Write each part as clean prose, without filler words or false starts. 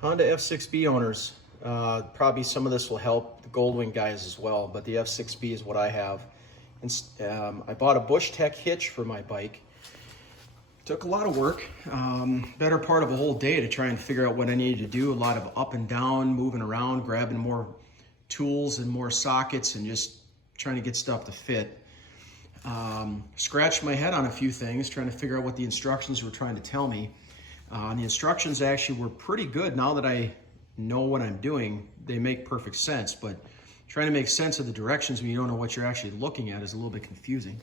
Honda F6b owners, probably some of this will help the Goldwing guys as well, but the F6b is what I have. And I bought a Bushtec hitch for my bike. Took a lot of work, better part of a whole day to try and figure out what I needed to do. A lot of up and down, moving around, grabbing more tools and more sockets and just trying to get stuff to fit. Scratched my head on a few things, trying to figure out what the instructions were trying to tell me. The instructions actually were pretty good. Now that I know what I'm doing, they make perfect sense, but trying to make sense of the directions when you don't know what you're actually looking at is a little bit confusing.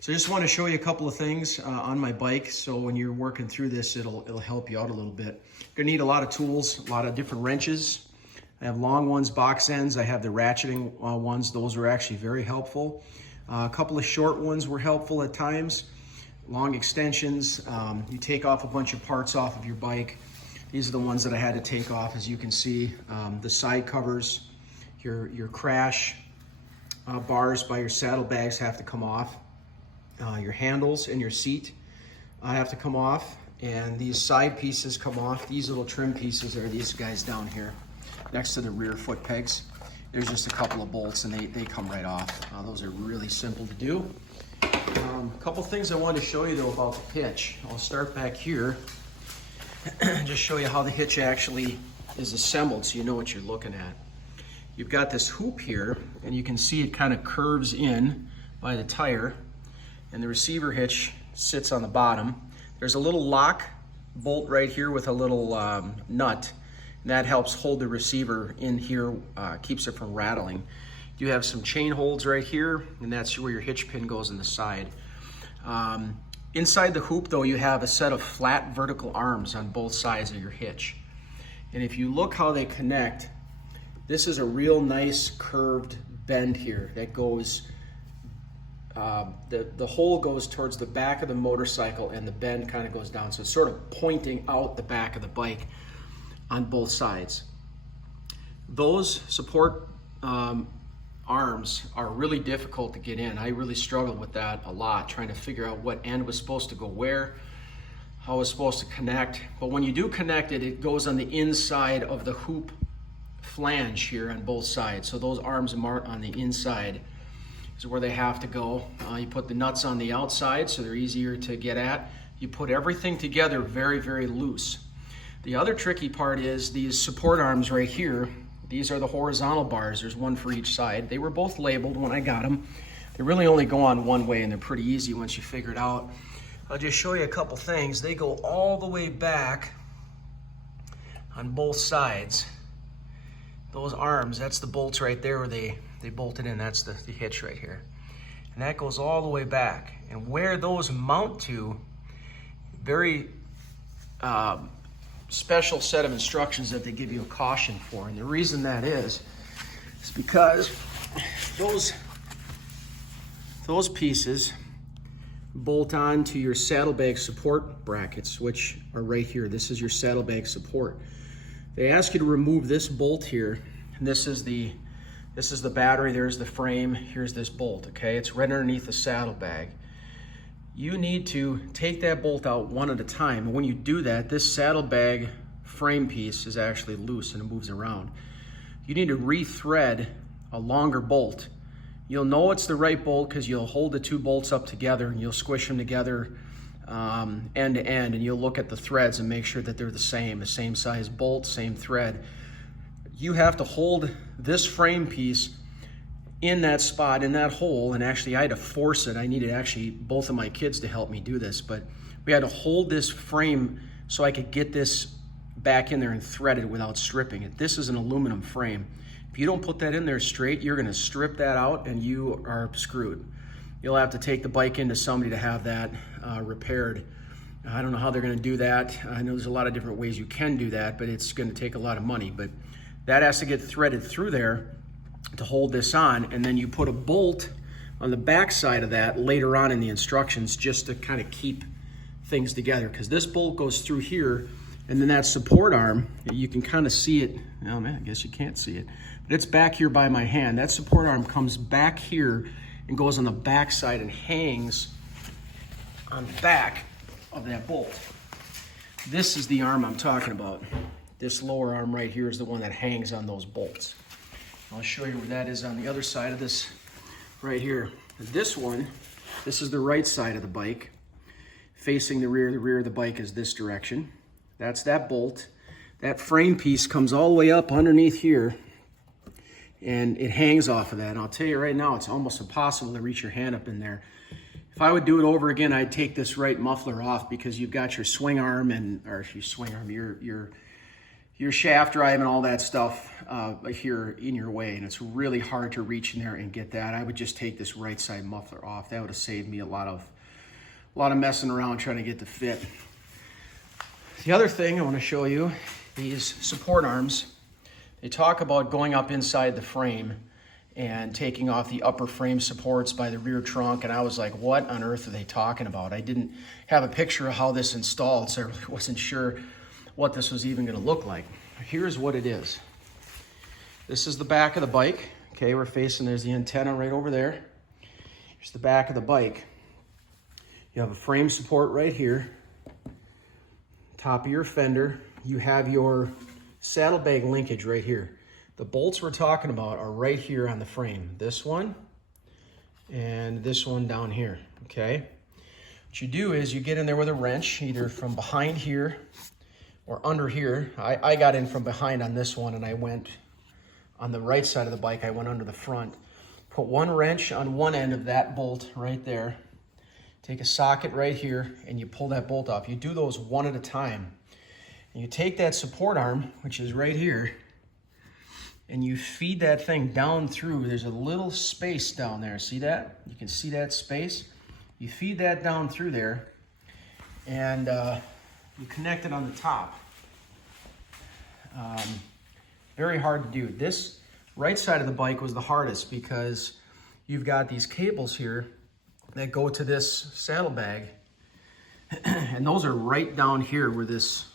So I just want to show you a couple of things on my bike, so when you're working through this, it'll help you out a little bit. You're gonna need a lot of tools, a lot of different wrenches. I have long ones, box ends. I have the ratcheting ones. Those were actually very helpful. A couple of short ones were helpful at times. Long extensions. You take off a bunch of parts off of your bike. These are the ones that I had to take off, as you can see. The side covers, your crash bars by your saddlebags have to come off. Your handles and your seat have to come off, and these side pieces come off. These little trim pieces are these guys down here next to the rear foot pegs. There's just a couple of bolts and they come right off. Those are really simple to do. A couple things I wanted to show you though about the hitch. I'll start back here and just show you how the hitch actually is assembled so you know what you're looking at. You've got this hoop here, and you can see it kind of curves in by the tire, and the receiver hitch sits on the bottom. There's a little lock bolt right here with a little nut, and that helps hold the receiver in here, keeps it from rattling. You have some chain holds right here, and that's where your hitch pin goes in the side. Inside the hoop though, you have a set of flat vertical arms on both sides of your hitch. And if you look how they connect, this is a real nice curved bend here that goes, the hole goes towards the back of the motorcycle and the bend kind of goes down. So it's sort of pointing out the back of the bike on both sides. Those support arms are really difficult to get in. I really struggled with that a lot, trying to figure out what end was supposed to go where, how it was supposed to connect. But when you do connect it, it goes on the inside of the hoop flange here on both sides. So those arms on the inside is where they have to go. You put the nuts on the outside so they're easier to get at. You put everything together very, very loose. The other tricky part is these support arms right here. These are the horizontal bars. There's one for each side. They were both labeled when I got them. They really only go on one way, and they're pretty easy once you figure it out. I'll just show you a couple things. They go all the way back on both sides. Those arms, that's the bolts right there where they bolted in. That's the hitch right here. And that goes all the way back. And where those mount to, very special set of instructions that they give you a caution for. And the reason that is because those pieces bolt on to your saddlebag support brackets, which are right here. This is your saddlebag support. They ask you to remove this bolt here, and this is the battery, there's the frame, here's this bolt, okay? It's right underneath the saddlebag. You need to take that bolt out one at a time, and when you do that, this saddlebag frame piece is actually loose and it moves around. You need to re-thread a longer bolt. You'll know it's the right bolt because you'll hold the two bolts up together and you'll squish them together end to end, and you'll look at the threads and make sure that they're the same size bolt, same thread. You have to hold this frame piece in that spot, in that hole, and actually I had to force it. I needed actually both of my kids to help me do this, but we had to hold this frame so I could get this back in there and thread it without stripping it. This is an aluminum frame. If you don't put that in there straight, you're gonna strip that out and you are screwed. You'll have to take the bike into somebody to have that repaired. I don't know how they're gonna do that. I know there's a lot of different ways you can do that, but it's gonna take a lot of money. But that has to get threaded through there to hold this on, and then you put a bolt on the back side of that later on in the instructions just to kind of keep things together, because this bolt goes through here, and then that support arm, you can kind of see it. Oh man, I guess you can't see it, but it's back here by my hand. That support arm comes back here and goes on the back side and hangs on the back of that bolt. This is the arm I'm talking about. This lower arm right here is the one that hangs on those bolts. I'll show you where that is on the other side of this right here. This one, this is the right side of the bike. Facing the rear of the bike is this direction. That's that bolt. That frame piece comes all the way up underneath here, and it hangs off of that. And I'll tell you right now, it's almost impossible to reach your hand up in there. If I would do it over again, I'd take this right muffler off, because you've got your swing arm your shaft drive and all that stuff here in your way, and it's really hard to reach in there and get that. I would just take this right side muffler off. That would have saved me a lot of messing around trying to get the fit. The other thing I want to show you, these support arms. They talk about going up inside the frame and taking off the upper frame supports by the rear trunk, and I was like, what on earth are they talking about? I didn't have a picture of how this installed, so I really wasn't sure what this was even going to look like. Here's what it is. This is the back of the bike. Okay, we're facing, there's the antenna right over there. Here's the back of the bike. You have a frame support right here. Top of your fender. You have your saddlebag linkage right here. The bolts we're talking about are right here on the frame. This one and this one down here, okay? What you do is you get in there with a wrench, either from behind here or under here. I got in from behind on this one, and I went on the right side of the bike, I went under the front. Put one wrench on one end of that bolt right there. Take a socket right here, and you pull that bolt off. You do those one at a time. And you take that support arm, which is right here, and you feed that thing down through. There's a little space down there. See that? You can see that space? You feed that down through there, and you connect it on the top. Very hard to do. This right side of the bike was the hardest, because you've got these cables here that go to this saddlebag, and those are right down here where this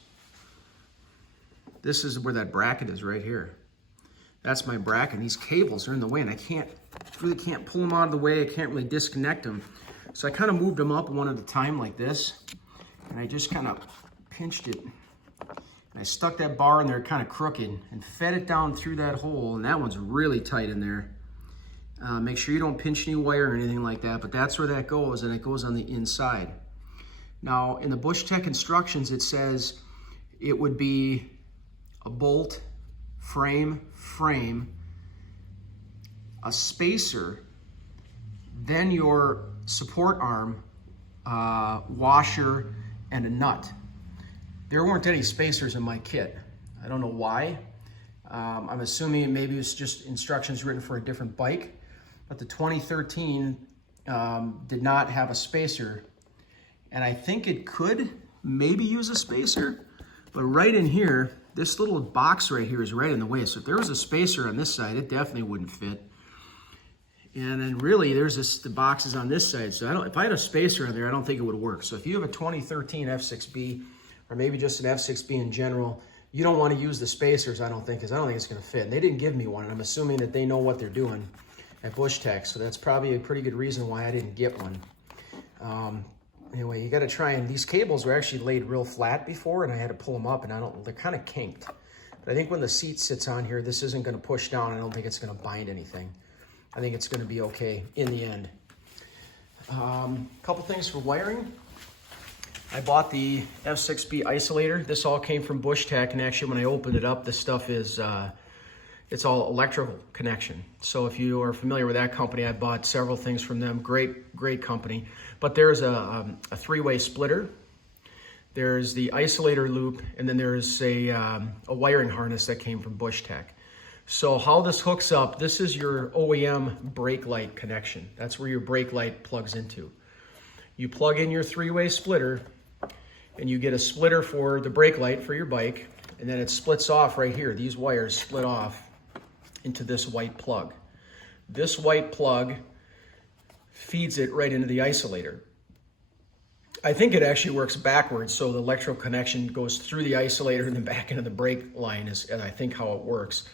is where that bracket is right here. That's my bracket. These cables are in the way, and I really can't pull them out of the way. I can't really disconnect them. So I kind of moved them up one at a time like this, and I just kind of pinched it. And I stuck that bar in there kind of crooked and fed it down through that hole, and that one's really tight in there. Make sure you don't pinch any wire or anything like that, but that's where that goes, and it goes on the inside. Now, in the Bushtec instructions, it says it would be a bolt, frame, a spacer, then your support arm, washer, and a nut. There weren't any spacers in my kit. I don't know why. I'm assuming maybe it's just instructions written for a different bike, but the 2013 did not have a spacer, and I think it could maybe use a spacer, but right in here, this little box right here is right in the way. So if there was a spacer on this side, it definitely wouldn't fit. And then really, there's the boxes on this side. So if I had a spacer on there, I don't think it would work. So if you have a 2013 F6b, or maybe just an F6b in general, you don't want to use the spacers, I don't think, because I don't think it's going to fit. And they didn't give me one, and I'm assuming that they know what they're doing at Bushtec. So that's probably a pretty good reason why I didn't get one. Anyway, you got to try, and these cables were actually laid real flat before, and I had to pull them up, and they're kind of kinked. But I think when the seat sits on here, this isn't going to push down. I don't think it's going to bind anything. I think it's going to be okay in the end. Couple things for wiring. I bought the F6b isolator. This all came from Bushtec, and actually when I opened it up, this stuff is, it's all electrical connection. So if you are familiar with that company, I bought several things from them. Great company. But there's a three-way splitter. There's the isolator loop, and then there's a wiring harness that came from Bushtec. So how this hooks up, this is your OEM brake light connection. That's where your brake light plugs into. You plug in your three-way splitter, and you get a splitter for the brake light for your bike, and then it splits off right here. These wires split off into this white plug. This white plug feeds it right into the isolator. I think it actually works backwards, so the electrical connection goes through the isolator and then back into the brake line is I think how it works.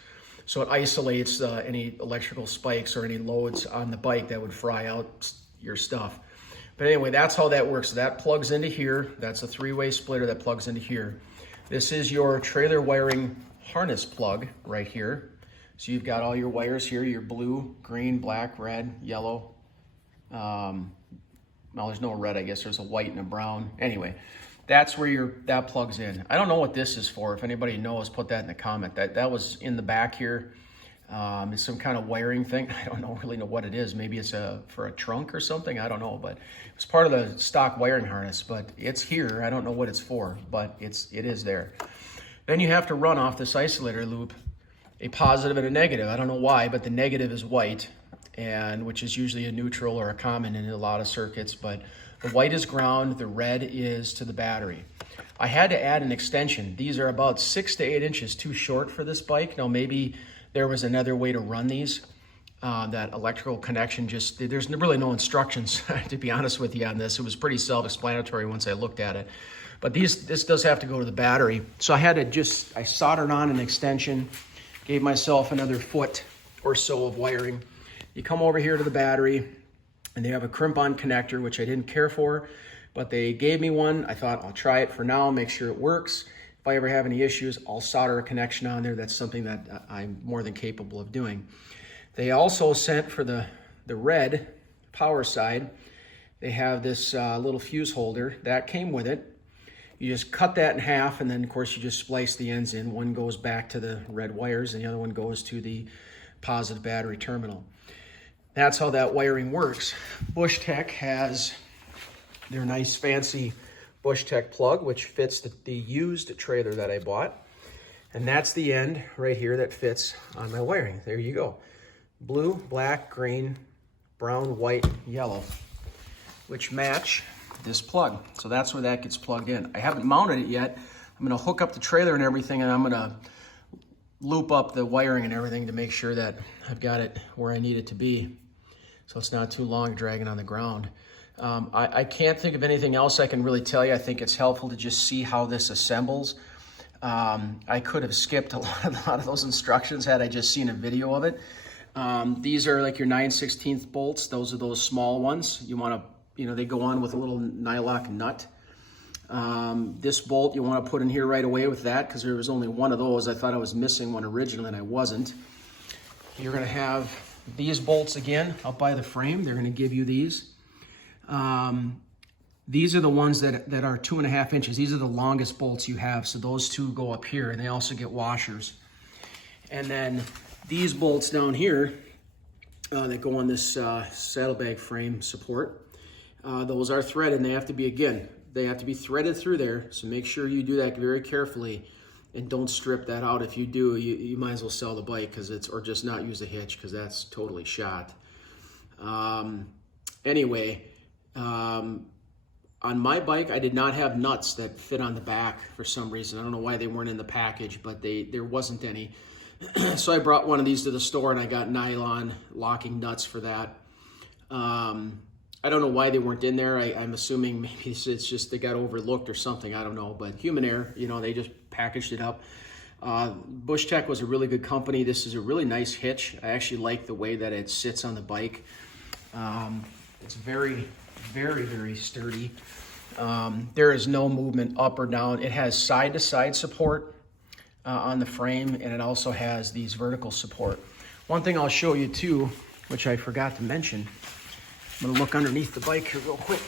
So it isolates any electrical spikes or any loads on the bike that would fry out your stuff. But anyway, that's how that works. So that plugs into here. That's a three-way splitter that plugs into here. This is your trailer wiring harness plug right here. So you've got all your wires here, your blue, green, black, red, yellow. Well, there's no red, I guess. There's a white and a brown. Anyway, that's where that plugs in. I don't know what this is for. If anybody knows, put that in the comment. That was in the back here. It's some kind of wiring thing. I don't really know what it is. Maybe it's for a trunk or something. I don't know, but it's part of the stock wiring harness, but it's here. I don't know what it's for, but it is there. Then you have to run off this isolator loop a positive and a negative. I don't know why, but the negative is white, and which is usually a neutral or a common in a lot of circuits, but the white is ground, the red is to the battery. I had to add an extension. These are about 6 to 8 inches too short for this bike. Now maybe there was another way to run these. That electrical connection, there's really no instructions, to be honest with you, on this. It was pretty self-explanatory once I looked at it. But this does have to go to the battery. So I soldered on an extension, gave myself another foot or so of wiring. You come over here to the battery, and they have a crimp-on connector, which I didn't care for, but they gave me one. I thought I'll try it for now, make sure it works. If I ever have any issues, I'll solder a connection on there. That's something that I'm more than capable of doing. They also sent for the red power side, they have this little fuse holder that came with it. You just cut that in half, and then of course you just splice the ends in. One goes back to the red wires and the other one goes to the positive battery terminal. That's how that wiring works. Bushtec has their nice fancy Bushtec plug, which fits the used trailer that I bought. And that's the end right here that fits on my wiring. There you go. Blue, black, green, brown, white, yellow, which match this plug. So that's where that gets plugged in. I haven't mounted it yet. I'm gonna hook up the trailer and everything, and I'm gonna loop up the wiring and everything to make sure that I've got it where I need it to be, so it's not too long dragging on the ground. I can't think of anything else I can really tell you. I think it's helpful to just see how this assembles. I could have skipped a lot of those instructions had I just seen a video of it. These are like your 9/16 bolts. Those are those small ones. You want to, they go on with a little nylock nut. This bolt you want to put in here right away with that, because there was only one of those. I thought I was missing one originally, and I wasn't. You're going to have these bolts again up by the frame. They're going to give you these. These are the ones that are 2.5 inches. These are the longest bolts you have, so those two go up here, and they also get washers. And then these bolts down here that go on this saddlebag frame support, those are threaded, and they have to be threaded through there, so make sure you do that very carefully and don't strip that out. If you do, you might as well sell the bike, or just not use a hitch, because that's totally shot. Anyway, on my bike, I did not have nuts that fit on the back for some reason. I don't know why they weren't in the package, but there wasn't any. So I brought one of these to the store, and I got nylon locking nuts for that. I don't know why they weren't in there. I'm assuming maybe it's just they got overlooked or something. I don't know, but human error, they just packaged it up. Bushtec was a really good company. This is a really nice hitch. I actually like the way that it sits on the bike. It's very, very, very sturdy. There is no movement up or down. It has side-to-side support on the frame, and it also has these vertical support. One thing I'll show you too, which I forgot to mention, I'm gonna look underneath the bike here real quick.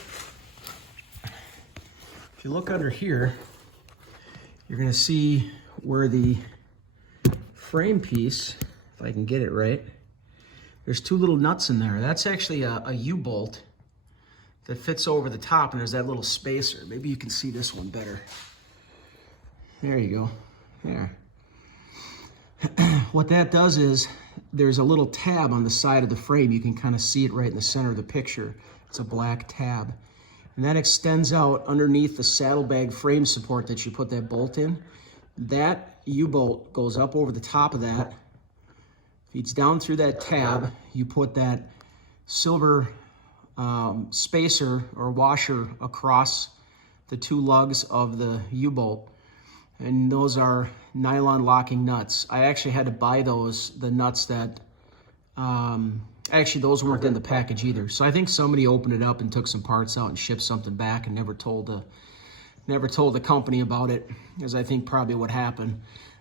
If you look under here, you're gonna see where the frame piece, if I can get it right, there's two little nuts in there. That's actually a U-bolt that fits over the top, and there's that little spacer. Maybe you can see this one better. There you go. There. What that does is there's a little tab on the side of the frame. You can kind of see it right in the center of the picture. It's a black tab. And that extends out underneath the saddlebag frame support that you put that bolt in. That U-bolt goes up over the top of that, feeds down through that tab. You put that silver spacer or washer across the two lugs of the U-bolt. And those are nylon locking nuts. I actually had to buy the nuts that, actually those weren't in the package either. So I think somebody opened it up and took some parts out and shipped something back and never told Never told the company about it, as I think probably what happened.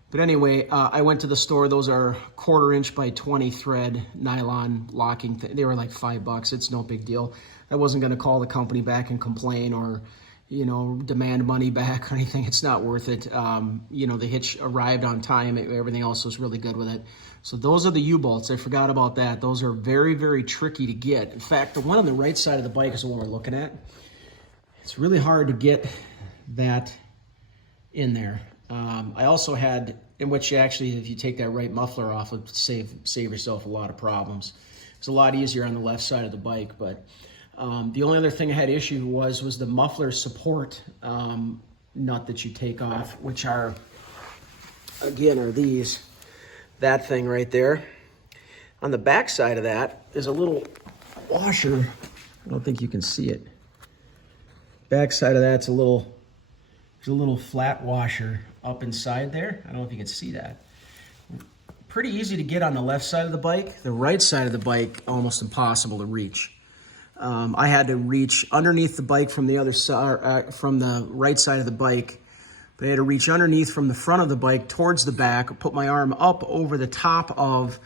But anyway, I went to the store. Those are 1/4 inch by 20 thread nylon locking. They were like $5. It's no big deal. I wasn't going to call the company back and complain or, you know, demand money back or anything. It's not worth it. You know, the hitch arrived on time. Everything else was really good with it. So those are the U-bolts. I forgot about that. Those are very, very tricky to get. In fact, the one on the right side of the bike is the one we're looking at. It's really hard to get that in there. I also had, in which actually, if you take that right muffler off, it save yourself a lot of problems. It's a lot easier on the left side of the bike, but the only other thing I had issue was the muffler support nut that you take off, which are, again, are these, that thing right there. On the back side of that is a little washer. I don't think you can see it. Back side of that's there's a little flat washer up inside there. I don't know if you can see that. Pretty easy to get on the left side of the bike. The right side of the bike, almost impossible to reach. I had to reach underneath the bike from the other side, from the right side of the bike. But I had to reach underneath from the front of the bike towards the back, put my arm up over the top of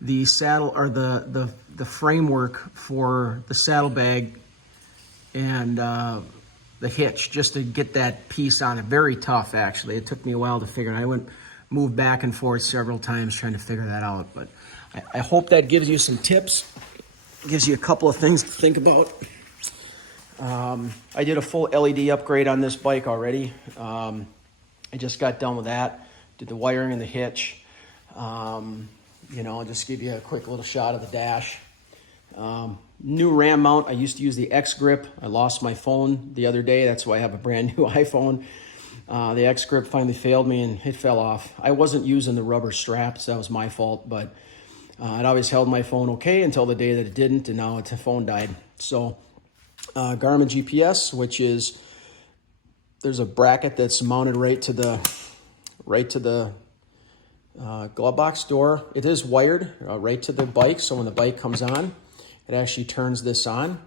the saddle, or the framework for the saddlebag and the hitch, just to get that piece on it. Very tough, actually. It took me a while to figure it out. I moved back and forth several times trying to figure that out. But I hope that gives you some tips, gives you a couple of things to think about. I did a full LED upgrade on this bike already. I just got done with that. Did the wiring and the hitch. You know, I'll just give you a quick little shot of the dash. New RAM mount. I used to use the X grip. I lost my phone the other day. That's why I have a brand new iPhone. The X grip finally failed me and it fell off. I wasn't using the rubber straps. That was my fault, but it always held my phone okay until the day that it didn't, and now the phone died. So Garmin GPS, which is, there's a bracket that's mounted right to the glove box door. It is wired right to the bike, so when the bike comes on, it actually turns this on.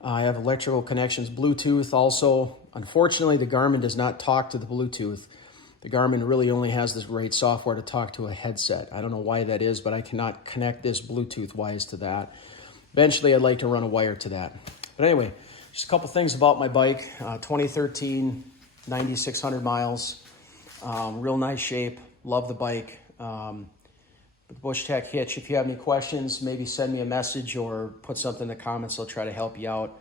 I have electrical connections, Bluetooth also. Unfortunately, the Garmin does not talk to the Bluetooth. The Garmin really only has this great software to talk to a headset. I don't know why that is, but I cannot connect this Bluetooth-wise to that. Eventually, I'd like to run a wire to that. But anyway, just a couple things about my bike. 2013, 9,600 miles. Real nice shape. Love the bike. With Bushtec Hitch. If you have any questions, maybe send me a message or put something in the comments. I'll try to help you out.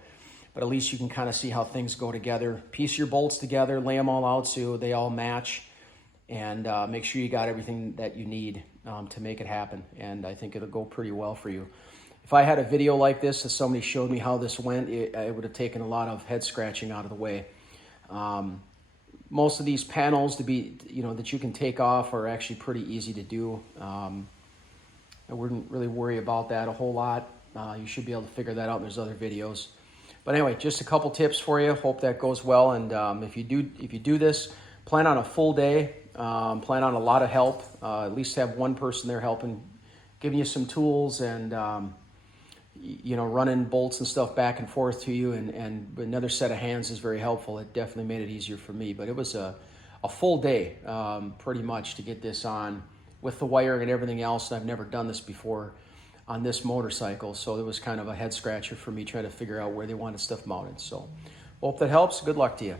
But at least you can kind of see how things go together. Piece your bolts together, lay them all out so they all match, and make sure you got everything that you need to make it happen. And I think it'll go pretty well for you. If I had a video like this, if somebody showed me how this went, it would have taken a lot of head scratching out of the way. Most of these panels that you can take off are actually pretty easy to do. I wouldn't really worry about that a whole lot. You should be able to figure that out. There's other videos. But anyway, just a couple tips for you. Hope that goes well. And if you do this, plan on a full day. Plan on a lot of help. At least have one person there helping, giving you some tools and running bolts and stuff back and forth to you. And another set of hands is very helpful. It definitely made it easier for me. But it was a full day, pretty much, to get this on with the wiring and everything else. And I've never done this before on this motorcycle, so it was kind of a head scratcher for me trying to figure out where they wanted stuff mounted. So hope that helps. Good luck to you.